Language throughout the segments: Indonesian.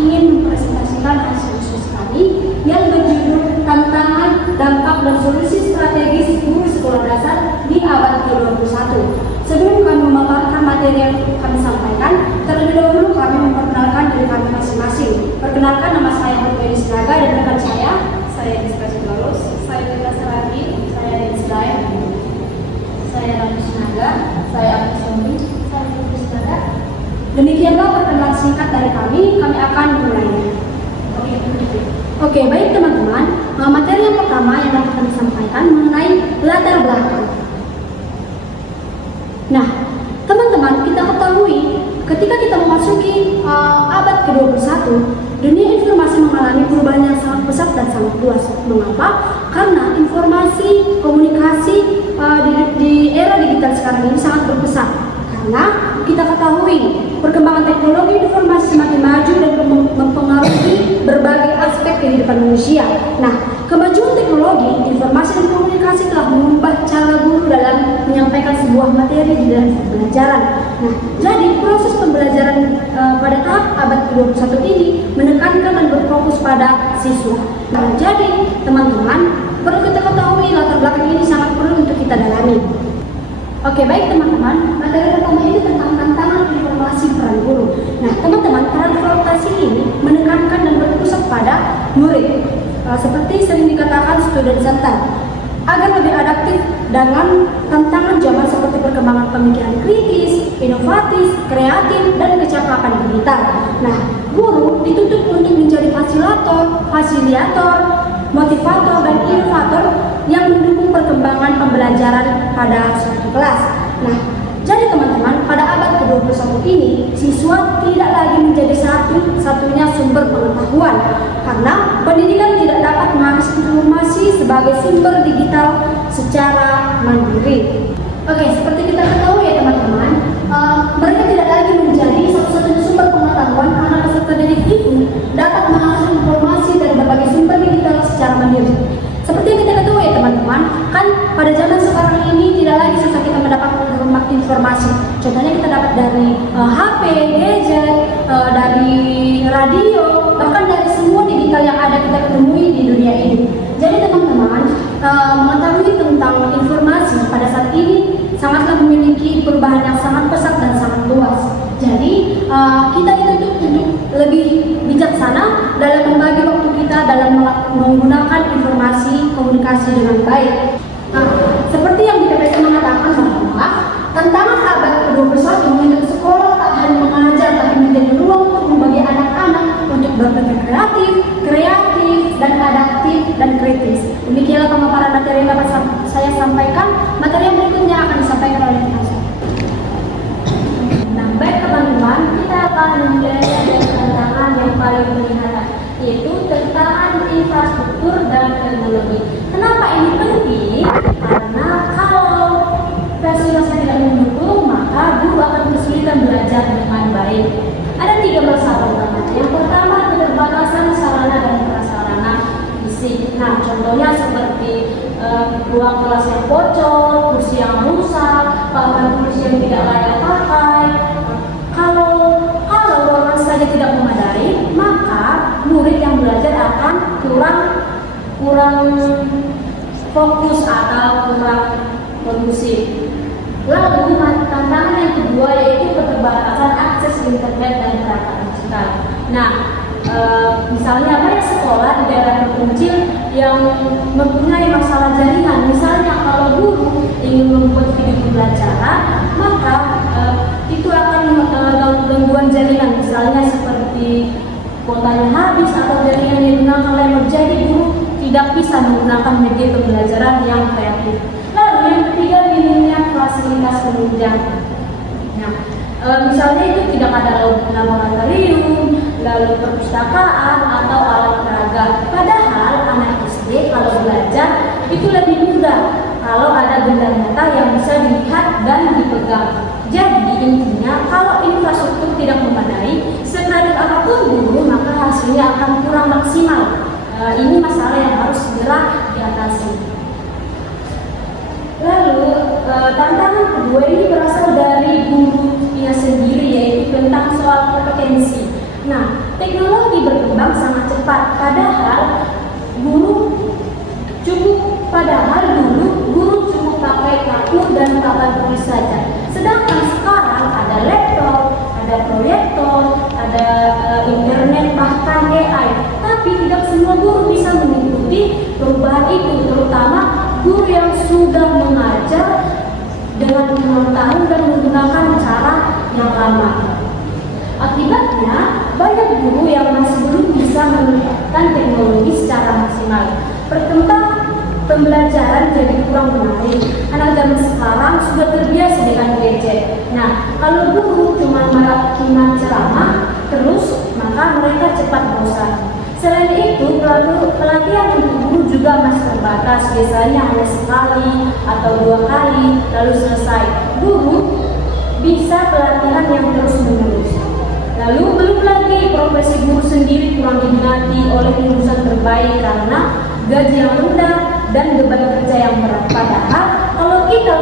ingin mempresentasikan hasil usus kami yang berjudul Tantangan, Dampak, dan Solusi Strategis Guru Sekolah Dasar di Abad ke-21. Sebelum kami memaparkan materi yang kami sampaikan, terlebih dahulu kami memperkenalkan diri kami masing-masing. Perkenalkan, nama saya Hoteli Sinaga dan rekan saya Diska Cibalus, saya Dita Saragi, saya Dislain, saya Rani Sinaga, saya Agus Sombi, saya Putri Sinaga. Demikianlah perkenalan singkat dari kami akan memulainya. Oke, baik teman-teman, materi yang pertama yang akan kami sampaikan mengenai latar belakang. Nah, teman-teman, kita ketahui ketika kita memasuki abad ke-21, dunia informasi mengalami perubahan yang sangat pesat dan sangat luas. Mengapa? Karena informasi, komunikasi di era digital sekarang ini sangat berpesat. Karena kita ketahui perkembangan teknologi informasi semakin maju dan mempengaruhi berbagai aspek kehidupan manusia. Nah, kemajuan teknologi, informasi dan komunikasi telah mengubah cara guru dalam menyampaikan sebuah materi di dalam pembelajaran. Nah, jadi proses pembelajaran pada tahap abad ke-21 ini menekankan dan berfokus pada siswa. Nah, jadi teman-teman, perlu kita ketahui latar belakang ini sangat perlu untuk kita dalami. Oke, baik teman-teman, materi pertama ini tentang tantangan informasi peran guru. Nah, teman-teman, transportasi ini menekankan dan berpusat pada murid, seperti sering dikatakan student center, agar lebih adaptif dengan tantangan zaman seperti perkembangan pemikiran kritis, inovatif, kreatif, dan kecakapan digital. Nah, guru dituntut untuk menjadi fasilitator, motivator, dan inovator yang mendukung perkembangan pembelajaran pada suatu kelas. Nah, jadi teman-teman, pada abad ke-21 ini, siswa tidak lagi menjadi satu-satunya sumber pengetahuan, karena pendidikan tidak dapat mengakses informasi sebagai sumber digital secara mandiri. Oke, seperti kita ketahui ya teman-teman, mereka tidak lagi menjadi satu-satunya sumber pengetahuan karena peserta didik itu dapat mengakses informasi dari berbagai sumber digital secara mandiri. Seperti yang kita ketahui ya teman-teman, kan pada zaman sekarang ini tidak lagi susah kita mendapatkan informasi. Contohnya kita dapat dari HP, gadget, dari radio, bahkan dari semua digital yang ada kita ketemui di dunia ini. Jadi teman-teman, mengetahui tentang informasi pada saat ini sangatlah memiliki perubahan yang sangat pesat dan sangat luas. Jadi kita dituntut untuk lebih bijaksana dalam membagi waktu kita dalam menggunakan informasi komunikasi dengan baik. Nah, seperti yang di PPS mengatakan bahwa tantangan abad ke-21 menuntut sekolah tak hanya mengajar tapi menjadi ruang untuk membagi anak-anak untuk berpikir kreatif, dan adaptif dan kritis. Demikianlah pemaparan materi yang dapat saya sampaikan. Materi yang berikutnya akan disampaikan oleh Mas. Nah, baik teman-teman, kita akan memulai dari tantangan yang paling kelihatan, yaitu tantangan infrastruktur dan teknologi. Kenapa ini penting? Karena kalau fasilitasnya tidak mendukung, maka guru akan kesulitan belajar dengan baik. Ada 3 masalah utama. Yang pertama, keterbatasan sarana dan prasarana fisik. Nah, contohnya seperti ruang kelas yang bocor, kursi yang rusak, papan kursi yang tidak layak pakai. Kalau ruangan saja tidak memadai, maka murid yang belajar akan kurang fokus atau kurang kondusif. Lalu tantangan yang kedua yaitu keterbatasan akses internet dan perangkat digital. Nah, misalnya banyak sekolah di daerah terpencil yang mempunyai masalah jaringan. Misalnya kalau guru ingin membuat video pembelajaran, maka itu akan gangguan jaringan. Misalnya seperti kuotanya habis atau jaringan yang digunakan lemot, jadi guru tidak bisa menggunakan media pembelajaran yang kreatif. Lalu yang ketiga, minimnya fasilitas penunjang. Nah, misalnya itu tidak ada laboratorium, lalu perpustakaan atau alat peraga. Padahal anak SD kalau belajar itu lebih mudah kalau ada benda nyata yang bisa dilihat dan dipegang. Jadi intinya kalau infrastruktur tidak memadai, sekreatif apapun guru, maka hasilnya akan kurang maksimal. Ini masalah yang harus segera diatasi. Lalu tantangan kedua ini berasal dari gurunya sendiri, yaitu tentang soal kompetensi. Nah, teknologi berkembang sangat cepat, dulu guru cukup pakai kartu dan papan tulis saja. Sedangkan sekarang ada laptop, ada proyektor, ada internet, bahkan AI. Tapi tidak semua guru bisa mengikuti perubahan itu, terutama guru yang sudah mengajar dengan 6 tahun dan menggunakan cara yang lama. Akibatnya, banyak guru yang masih belum bisa menerapkan teknologi secara maksimal. Pembelajaran jadi kurang menarik. Anak zaman sekarang sudah terbiasa dengan gadget. Nah, kalau guru cuma ceramah terus, maka mereka cepat bosan. Selain itu, pelatihan untuk guru juga masih terbatas, biasanya hanya sekali atau 2 kali, lalu selesai. Guru bisa pelatihan yang terus-menerus. Lalu belum lagi profesi guru sendiri kurang diminati oleh lulusan terbaik karena gaji yang rendah dan beban kerja yang berat. Padahal kalau kita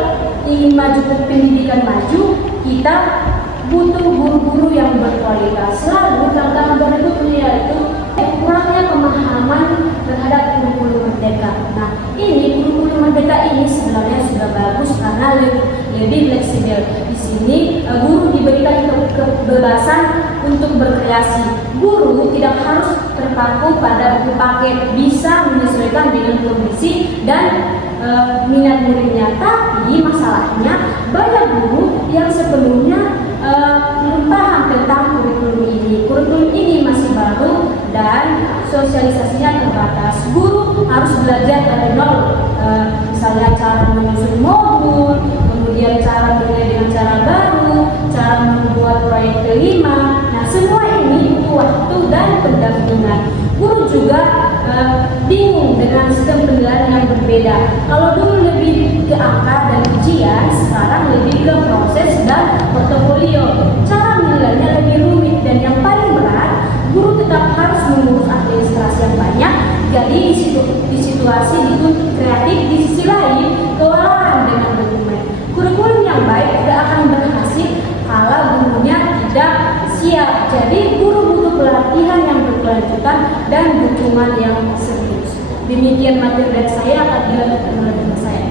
ingin maju ke pendidikan maju, kita butuh guru-guru yang berkualitas. Lalu tantangan berikutnya yaitu kurangnya pemahaman terhadap kurikulum merdeka. Nah, ini kurikulum merdeka ini sebenarnya sudah bagus karena lebih fleksibel. Di sini guru diberikan kebebasan untuk berkreasi. Guru tidak harus terpaku pada buku paket, bisa menyesuaikan dengan kondisi dan minat muridnya. Tapi masalahnya banyak guru yang sepenuhnya belum paham tentang kurikulum ini. Kurikulum ini masih baru dan sosialisasinya terbatas. Guru harus belajar dari nol, misalnya cara menyusun modul, kemudian cara belajar dengan cara baru, cara membuat proyek kelima. Nah, semua ini butuh waktu dan pendampingan. Guru juga bingung dengan sistem penilaian yang berbeda. Kalau dulu lebih ke angka dan ujian, sekarang lebih ke proses dan portofolio. Cara menilainya lebih rumit dan yang paling berat, guru tetap harus mengurus administrasi yang banyak. Jadi di situasi dituntut kreatif, di sisi lain kewalahan dengan dokumen. Kurikulum yang baik tidak akan berhasil kalau gurunya tidak siap. Jadi guru butuh pelatihan yang berkelanjutan dan dukungan yang serius. Demikian materi dari saya, akan dilanjutkan oleh teman saya.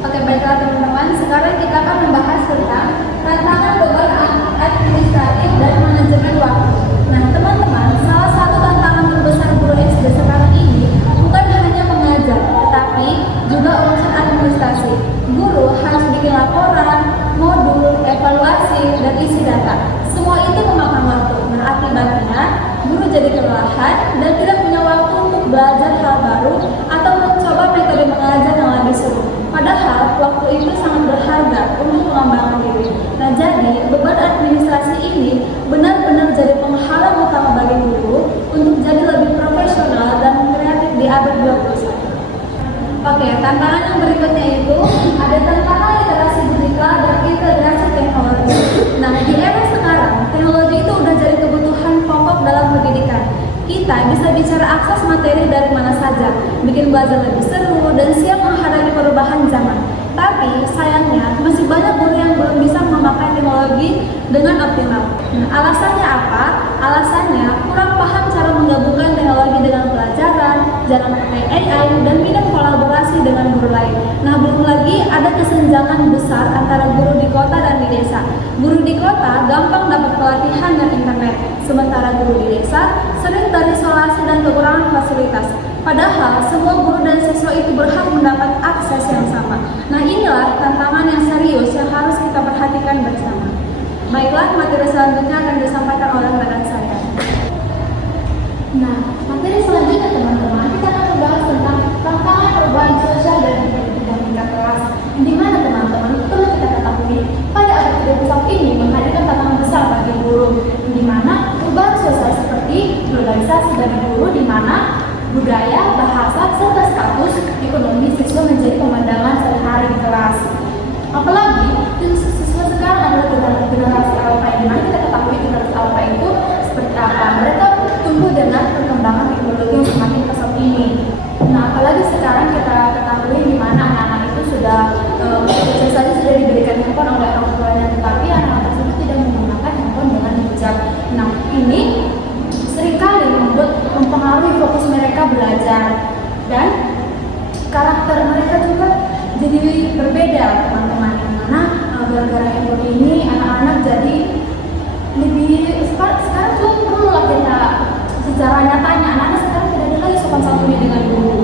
Oke, baiklah teman-teman, sekarang kita akan membahas tentang tantangan beban administratif dan manajemen waktu. Nah teman-teman, salah satu tantangan terbesar guru SD sekarang ini bukan hanya mengajar, tetapi juga urusan administrasi. Guru harus bikin laporan, modul, evaluasi, dan isi data. Semua itu memakan waktu. Nah akibatnya, guru jadi kelelahan dan tidak punya waktu untuk belajar hal baru atau mencoba metode mengajar yang lebih seru. Padahal waktu itu sangat berharga untuk mengembangkan diri. Nah jadi beban administrasi ini benar-benar jadi penghalang utama bagi guru untuk jadi lebih profesional dan kreatif di abad 21. Oke, tantangan yang berikutnya itu ada tantangan literasi digital dan integrasi teknologi. Nah di era sekarang teknologi itu udah jadi kebutuhan pokok dalam pendidikan. Kita bisa bicara akses materi dari mana saja, bikin belajar lebih seru dan siap menghadapi perubahan zaman. Tapi sayangnya masih banyak guru yang belum bisa memakai teknologi dengan optimal. Nah, alasannya apa? Alasannya kurang paham cara menggabungkan teknologi dengan pelajaran, jarang pakai AI, dan minat kolaborasi dengan guru lain. Nah, belum lagi ada kesenjangan besar antara guru di kota dan di desa. Guru di kota gampang dapat pelatihan dan internet, sementara guru di desa sering terisolasi dan kekurangan fasilitas. Padahal semua guru dan siswa itu berhak mendapat akses yang sama. Nah inilah tantangan yang serius yang harus kita perhatikan bersama. Baiklah, materi selanjutnya akan disampaikan oleh rekan saya. Nah, materi selanjutnya teman-teman, kita akan membahas tentang tantangan perubahan sosial dan tingkat kelas. Di mana teman-teman perlu kita ketahui pada abad 21 ini menghadirkan tantangan besar bagi guru, di mana perubahan sosial seperti globalisasi dari guru, di mana budaya, bahasa, serta status ekonomi siswa menjadi pemandangan sehari-hari di kelas. Apalagi siswa sekarang adalah generasi alpha, di mana kita ketahui generasi alpha itu seperti apa. Mereka tumbuh dengan perkembangan teknologi yang semakin pesat ini. Nah, apalagi sekarang kita ketahui di mana anak-anak itu sudah sudah diberikan handphone oleh orang tuanya, tetapi anak-anak tersebut tidak menggunakan handphone dengan bijak. Nah, ini fokus mereka belajar, dan karakter mereka juga jadi berbeda teman-teman. Yang mana gara-gara handphone ini anak-anak jadi lebih sekarang tuh perlu lah kita secara nyatanya anak-anak sekarang tidak ada lagi sopan santunnya dengan guru.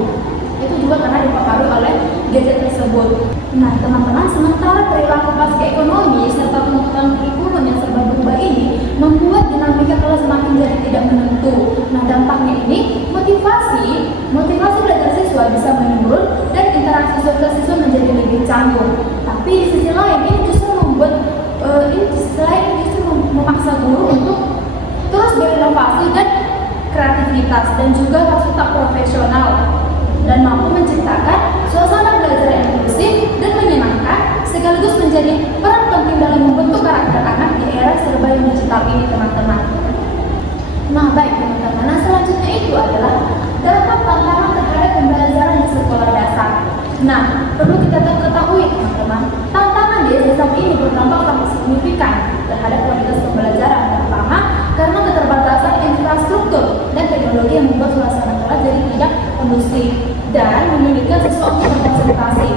Itu juga karena dipengaruhi oleh gadget tersebut. Nah teman-teman, sementara perilaku pasca ekonomi serta penuntutan kurikulum yang serba berubah ini membuat dinamika kelas semakin jadi tidak menentu. Nah dampaknya ini motivasi belajar siswa bisa menurun dan interaksi sosial siswa menjadi lebih canggung. Tapi di sisi lain ini justru memaksa guru untuk terus berinovasi dan kreativitas, dan juga harus tetap profesional dan mampu menciptakan suasana belajar yang inklusif dan menyenangkan, sekaligus menjadi peran penting dalam membentuk karakter anak di era serba yang digital ini teman-teman. Nah baik teman-teman, nah selanjutnya itu adalah dampak tantangan terhadap pembelajaran di sekolah dasar. Nah perlu kita ketahui teman-teman, tantangan di SDSAP ini berdampak sangat signifikan terhadap kualitas pembelajaran, terutama karena keterbatasan infrastruktur dan teknologi yang membuat suasana kelas jadi tidak kondusif dan menyulitkan siswa untuk berkonsentrasi.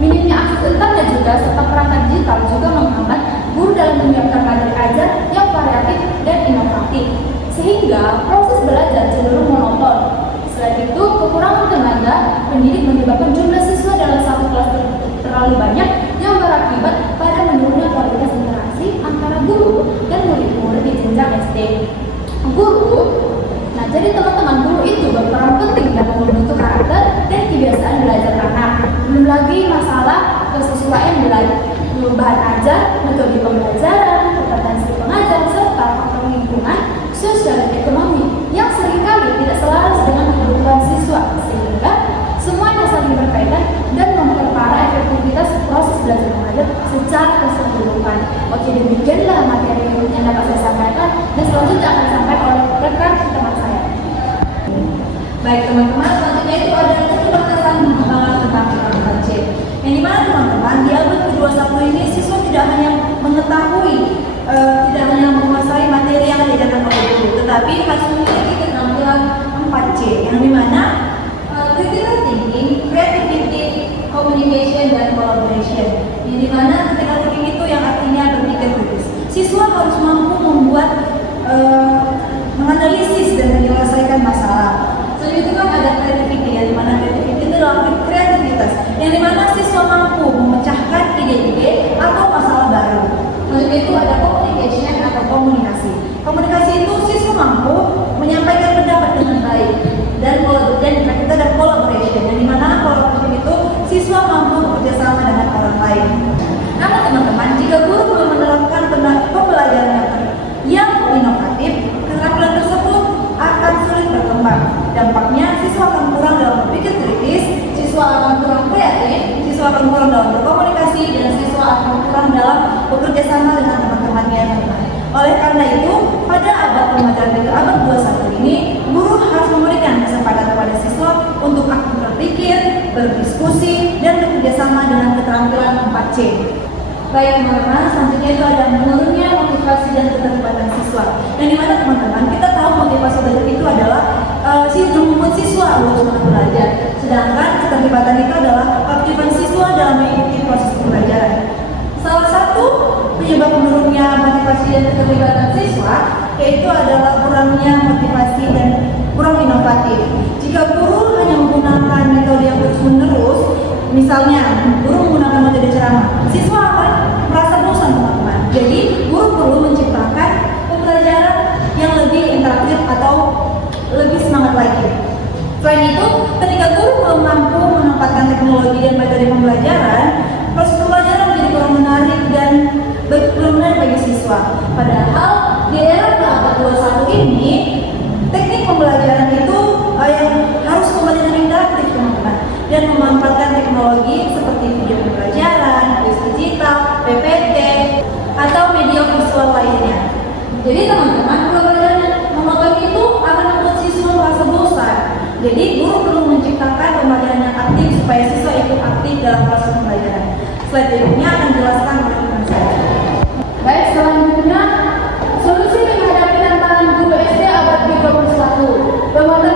Minimnya akses internet juga serta perangkat digital juga menghambat guru dalam menyiapkan materi ajar yang variatif dan inovatif, sehingga proses belajar cenderung monoton. Selain itu, kekurangan tenaga pendidik menyebabkan jumlah siswa dalam satu kelas terlalu banyak, yang berakibat pada menurunnya kualitas interaksi antara guru dan murid-murid di jenjang SD. Jadi teman-teman, guru itu berperan penting dalam membentuk karakter dan kebiasaan belajar anak. Belum lagi masalah kesesuaian bahan ajar, metode pembelajaran, kompetensi pengajar, serta faktor lingkungan, sosial dan ekonomi yang seringkali tidak selaras dengan kebutuhan siswa, sehingga semuanya saling berkaitan dan memperparah efektivitas proses belajar mengajar secara keseluruhan. Oke, demikianlah materi yang dapat saya sampaikan, dan selanjutnya akan disampaikan oleh rekan teman saya. Baik teman-teman, selanjutnya itu ada keterbatasan pengembangan tentang PKKC. Yang dimana teman-teman, di abad ke-21 ini siswa tidak hanya mengetahui, tidak hanya menguasai materi yang diajarkan oleh guru, tetapi harus memiliki keterampilan 4C, yang dimana critical thinking, creativity, communication, dan collaboration. Yang dimana critical thinking itu yang artinya berpikir kritis. Siswa harus mampu membuat, menganalisis dan menyelesaikan masalah. Selanjutnya ada creativity, yang dimana creativity itu adalah kreativitas, yang dimana siswa mampu memecahkan ide-ide atau masalah baru. Selanjutnya itu ada communication atau komunikasi. Komunikasi itu siswa mampu menyampaikan pendapat dengan baik, dan kita ada collaboration, yang dimana collaboration itu siswa mampu bekerja sama dengan orang lain. Namun teman-teman, jika guru belum menerapkan pembelajaran yang inovatif, keterampilan tersebut akan sulit berkembang. Dampaknya siswa akan kurang dalam berpikir kritis, siswa akan kurang kreatif, siswa akan kurang dalam berkomunikasi, dan siswa akan kurang dalam bekerja sama dengan teman-temannya yang lain. Oleh karena itu, pada abad pembelajaran di abad 21 ini, guru harus memberikan kesempatan kepada siswa untuk aktif berpikir, berdiskusi, dan bekerja sama dengan keterampilan 4C. Baik teman-teman, selanjutnya itu ada menurunnya motivasi dan keterlibatan siswa. Yang dimana teman-teman, kita tahu motivasi belajar itu adalah membuat siswa semangat belajar. Sedangkan keterlibatan itu adalah keaktifan siswa dalam mengikuti proses pembelajaran. Salah satu penyebab menurunnya motivasi dan keterlibatan siswa yaitu adalah kurangnya motivasi dan kurang inovatif. Jika guru hanya menggunakan metode yang terus-menerus, misalnya guru menggunakan metode ceramah, siswa akan merasa bosan teman-teman. Jadi guru perlu menciptakan pembelajaran yang lebih interaktif atau lebih semangat lagi. Selain itu, ketika guru belum mampu menempatkan teknologi dan metode pembelajaran, proses pembelajaran menjadi kurang menarik dan belum menarik bagi siswa. Padahal di era abad 21 ini, teknik pembelajaran itu yang harus pembelajaran interaktif teman-teman, dan memanfaatkan teknologi seperti video pembelajaran, digital, PPT, atau media visual lainnya. Jadi teman-teman, pembelajaran monoton itu akan membuat siswa merasa bosan. Jadi guru perlu menciptakan pembelajaran yang aktif supaya siswa ikut aktif dalam proses pembelajaran. Selanjutnya akan dijelaskan oleh teman saya. Baik, selanjutnya solusi menghadapi tantangan guru SD abad 21. Penguatan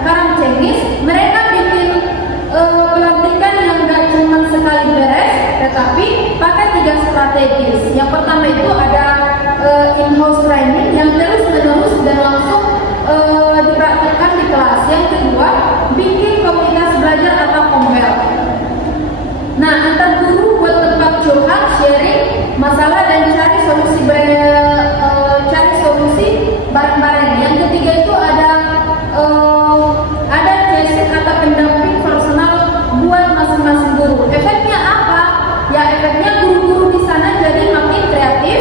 Karangcengis, mereka bikin pelantikan yang gak cuma sekali beres, tetapi pakai 3 strategis. Yang pertama itu ada in-house training yang terus menerus dan langsung dipraktikkan di kelas. Yang kedua, bikin komunitas belajar atau kombel. Nah, antar guru buat tempat curhat, sharing masalah dan cari solusi bareng-bareng. Yang ketiga itu ada tesis atau pendamping personal buat masing-masing guru. Efeknya apa? Ya, efeknya guru-guru di sana jadi makin kreatif,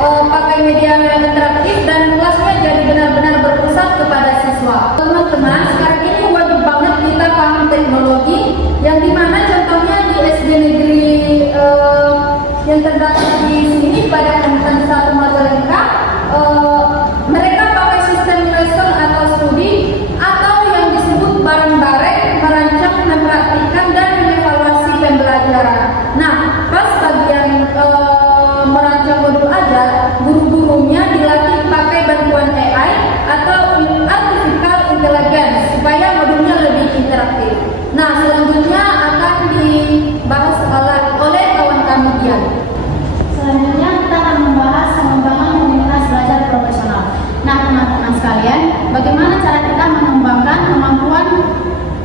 pakai media yang interaktif, dan kelasnya jadi benar-benar berpusat kepada siswa. Teman-teman, sekarang ini wajib banget kita paham teknologi, yang dimana contohnya di SD negeri yang terdaftar di sini pada angkatan 1 Majalengka, mereka pakai sistem lesson atau studi atau yang disebut bareng-bareng, merancang, mempraktikkan, dan mengevaluasi pembelajaran. Nah, pas bagian merancang modul aja, guru-gurunya dilatih pakai bantuan AI atau artificial intelligence supaya modulnya lebih interaktif. Nah, selanjutnya akan dibahas oleh kawan kami Dian. Selanjutnya kita akan membahas pengembangan komunitas belajar profesional. Nah, teman-teman sekalian, bagaimana cara kita mengembangkan kemampuan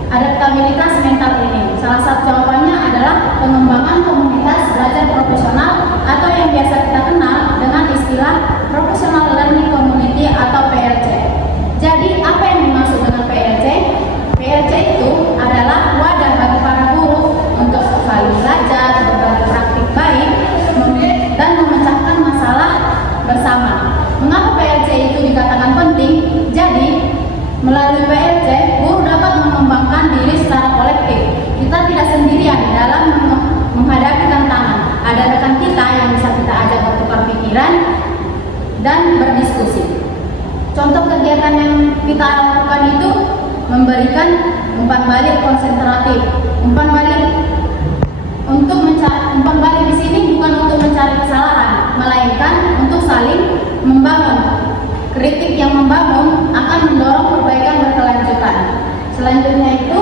adaptabilitas mental ini? Salah satu jawabannya adalah pengembangan komunitas belajar profesional atau yang biasa kita kenal dengan istilah Professional Learning Community atau PLC. Jadi, apa yang dimaksud dengan PLC? PLC itu adalah wadah bagi para guru untuk saling belajar, berbagi praktik baik, dan memecahkan masalah bersama. Mengapa PLC itu dikatakan penting? Jadi, melalui PLC, guru dapat mengembangkan diri secara kolektif. Kita tidak sendirian dalam menghadapi tantangan. Ada rekan kita yang bisa kita ajak bertukar pikiran dan berdiskusi. Contoh kegiatan yang kita lakukan itu memberikan umpan balik konsentratif. Umpan balik di sini bukan untuk mencari kesalahan, melainkan untuk saling membangun. Kritik yang membangun akan mendorong perbaikan berkelanjutan. Selanjutnya itu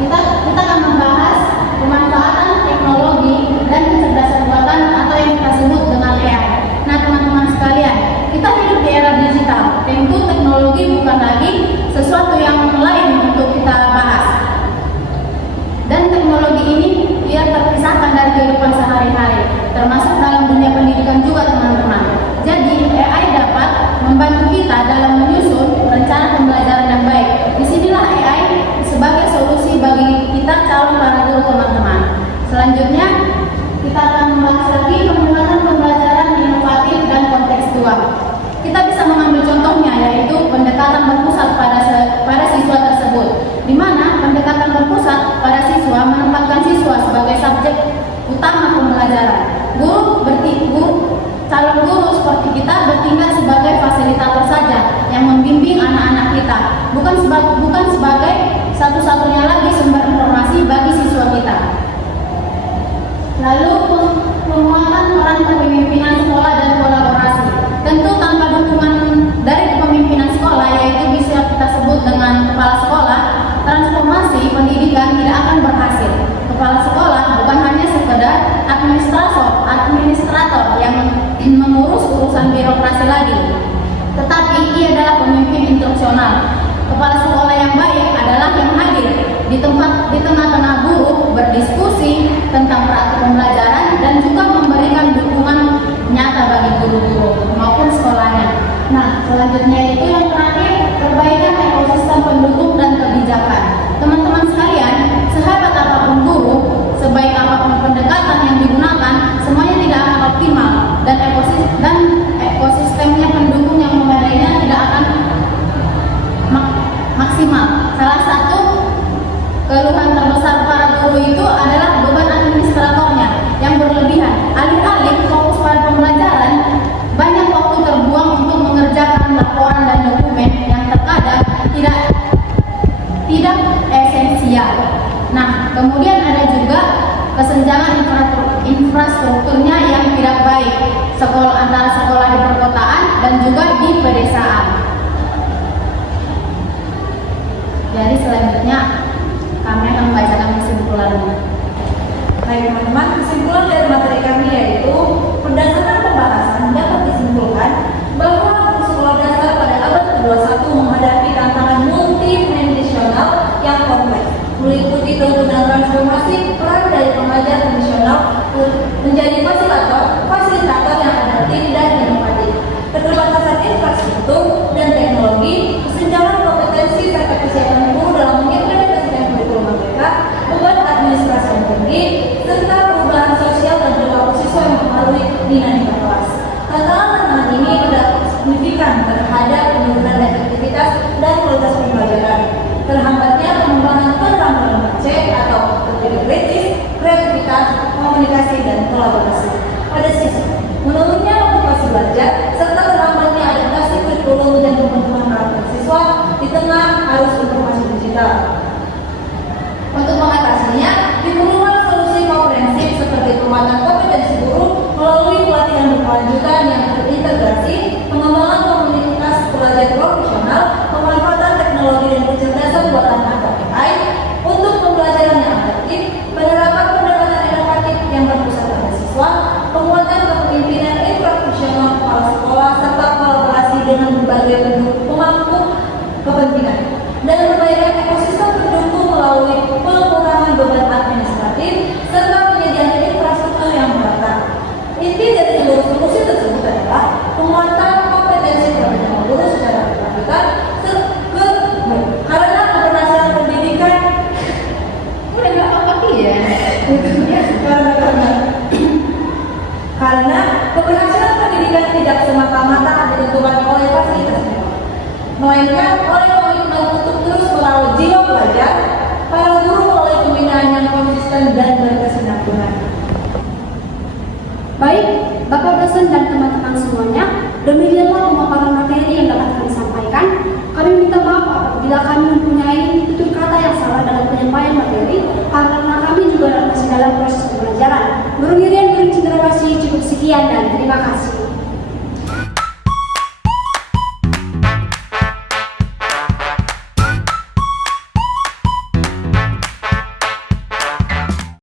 kita akan membahas pemanfaatan teknologi dan kecerdasan buatan atau yang kita sebut dengan AI. Nah, teman-teman sekalian, kita hidup di era digital. Tentu teknologi bukan lagi sesuatu yang lain untuk kita bahas. Dan teknologi ini biar terpisahkan dari kehidupan sehari-hari, termasuk dalam dunia pendidikan juga, teman-teman. Jadi, AI dapat membantu kita dalam menyusun rencana pembelajaran yang baik. Disinilah AI sebagai solusi bagi kita calon para guru, teman-teman. Selanjutnya, kita akan membahas lagi penggunaan pembelajaran inovatif dan kontekstual. Kita bisa mengambil contohnya, yaitu pendekatan berpusat pada siswa tersebut, di mana pendekatan berpusat pada siswa menempatkan siswa sebagai subjek utama pembelajaran. Calon guru seperti kita bertindak sebagai fasilitator saja yang membimbing anak-anak kita, bukan sebagai satu-satunya lagi sumber informasi bagi siswa kita. Lalu penguatan peran kepemimpinan sekolah dan kolaborasi. Tentu tanpa dukungan dari kepemimpinan sekolah, yaitu bisa kita sebut dengan kepala sekolah, transformasi pendidikan tidak akan berhasil. Kepala sekolah bukan hanya sekedar administrator yang mengurus urusan birokrasi lagi, tetapi ia adalah pemimpin instruksional. Kepala sekolah yang baik adalah yang hadir di tengah-tengah guru, berdiskusi tentang praktik pembelajaran dan juga memberikan dukungan nyata bagi guru-guru maupun sekolahnya. Nah, selanjutnya itu yang terakhir, perbaikan ekosistem pendukung dan kebijakan. Teman-teman sekalian, sehebat apapun guru, sebaik apapun pendekatan yang digunakan, semuanya tidak akan optimal dan ekosistemnya pendukung yang memadainya tidak akan maksimal. Salah satu keluhan terbesar para guru itu adalah beban administratornya yang berlebihan. Alih-alih fokus pada pembelajaran, banyak waktu terbuang untuk mengerjakan laporan dan dokumen yang terkadang tidak esensial. Nah, kemudian ada juga kesenjangan infrastrukturnya yang tidak baik antara sekolah di perkotaan dan dan juga di pedesaan. Jadi selanjutnya kami akan membacakan kesimpulannya. Baik teman-teman, kesimpulan dari materi kami yaitu berdasarkan pembahasan dapat disimpulkan bahwa sekolah dasar pada abad ke-21 menghadapi tantangan multidimensional yang kompleks, meliputi tuntutan transformasi peran dari pengajar tradisional menjadi fasilitator yang adaptif dan inovatif, keterbatasan infrastruktur dan teknologi, kesenjangan kompetensi serta kesiapan guru dalam mengimplementasikan kurikulum mereka, beban administrasi yang tinggi, serta perubahan sosial dan perilaku siswa yang mempengaruhi dinamika kelas. Tantangan ini berdampak signifikan terhadap penurunan efektivitas dan kualitas pembelajaran, terhambatnya pengembangan penerang C atau berpikir kritis, kreativitas, komunikasi, dan kolaborasi. Pada sisi menurunnya motivasi belajar serta terhambatnya adaptasi kurikulum dan pembentukan karakter siswa di tengah arus informasi digital. Untuk mengatasinya, diperlukan solusi komprehensif seperti penguatan kompetensi guru melalui pelatihan berkelanjutan yang terintegrasi, pengembangan komunitas pelajar profesional, pemanfaatan teknologi dan kecerdasan buatan atau AI untuk pembelajaran yang efektif, penerapan pendekatan inovatif yang berpusat pada siswa, penguatan kepemimpinan infrastruktur kepala sekolah serta kolaborasi dengan berbagai bentuk pemangku kepentingan, dan perbaikan ekosistem pendukung melalui pengurangan beban administratif serta penyediaan infrastruktur yang merata. Inti dari seluruh solusi tersebut adalah penguatan kompetensi profesional guru secara berkelanjutan karena keberhasilan pendidikan udah nggak apa ya karena keberhasilan pendidikan tidak semata-mata ditentukan oleh fasilitas melainkan oleh komitmen untuk terus merawat jiwa pelajar, para guru melalui pembinaan yang konsisten dan berkesinambungan. Baik, Bapak dosen dan teman-teman semuanya, demikianlah pemaparan materi yang dapat kami sampaikan. Kami minta maaf apabila kami mempunyai tutur kata yang salah dalam penyampaian materi, karena kami juga masih dalam proses pembelajaran. Guru Miriam, Guru Cendrawasih, cukup sekian dan terima kasih.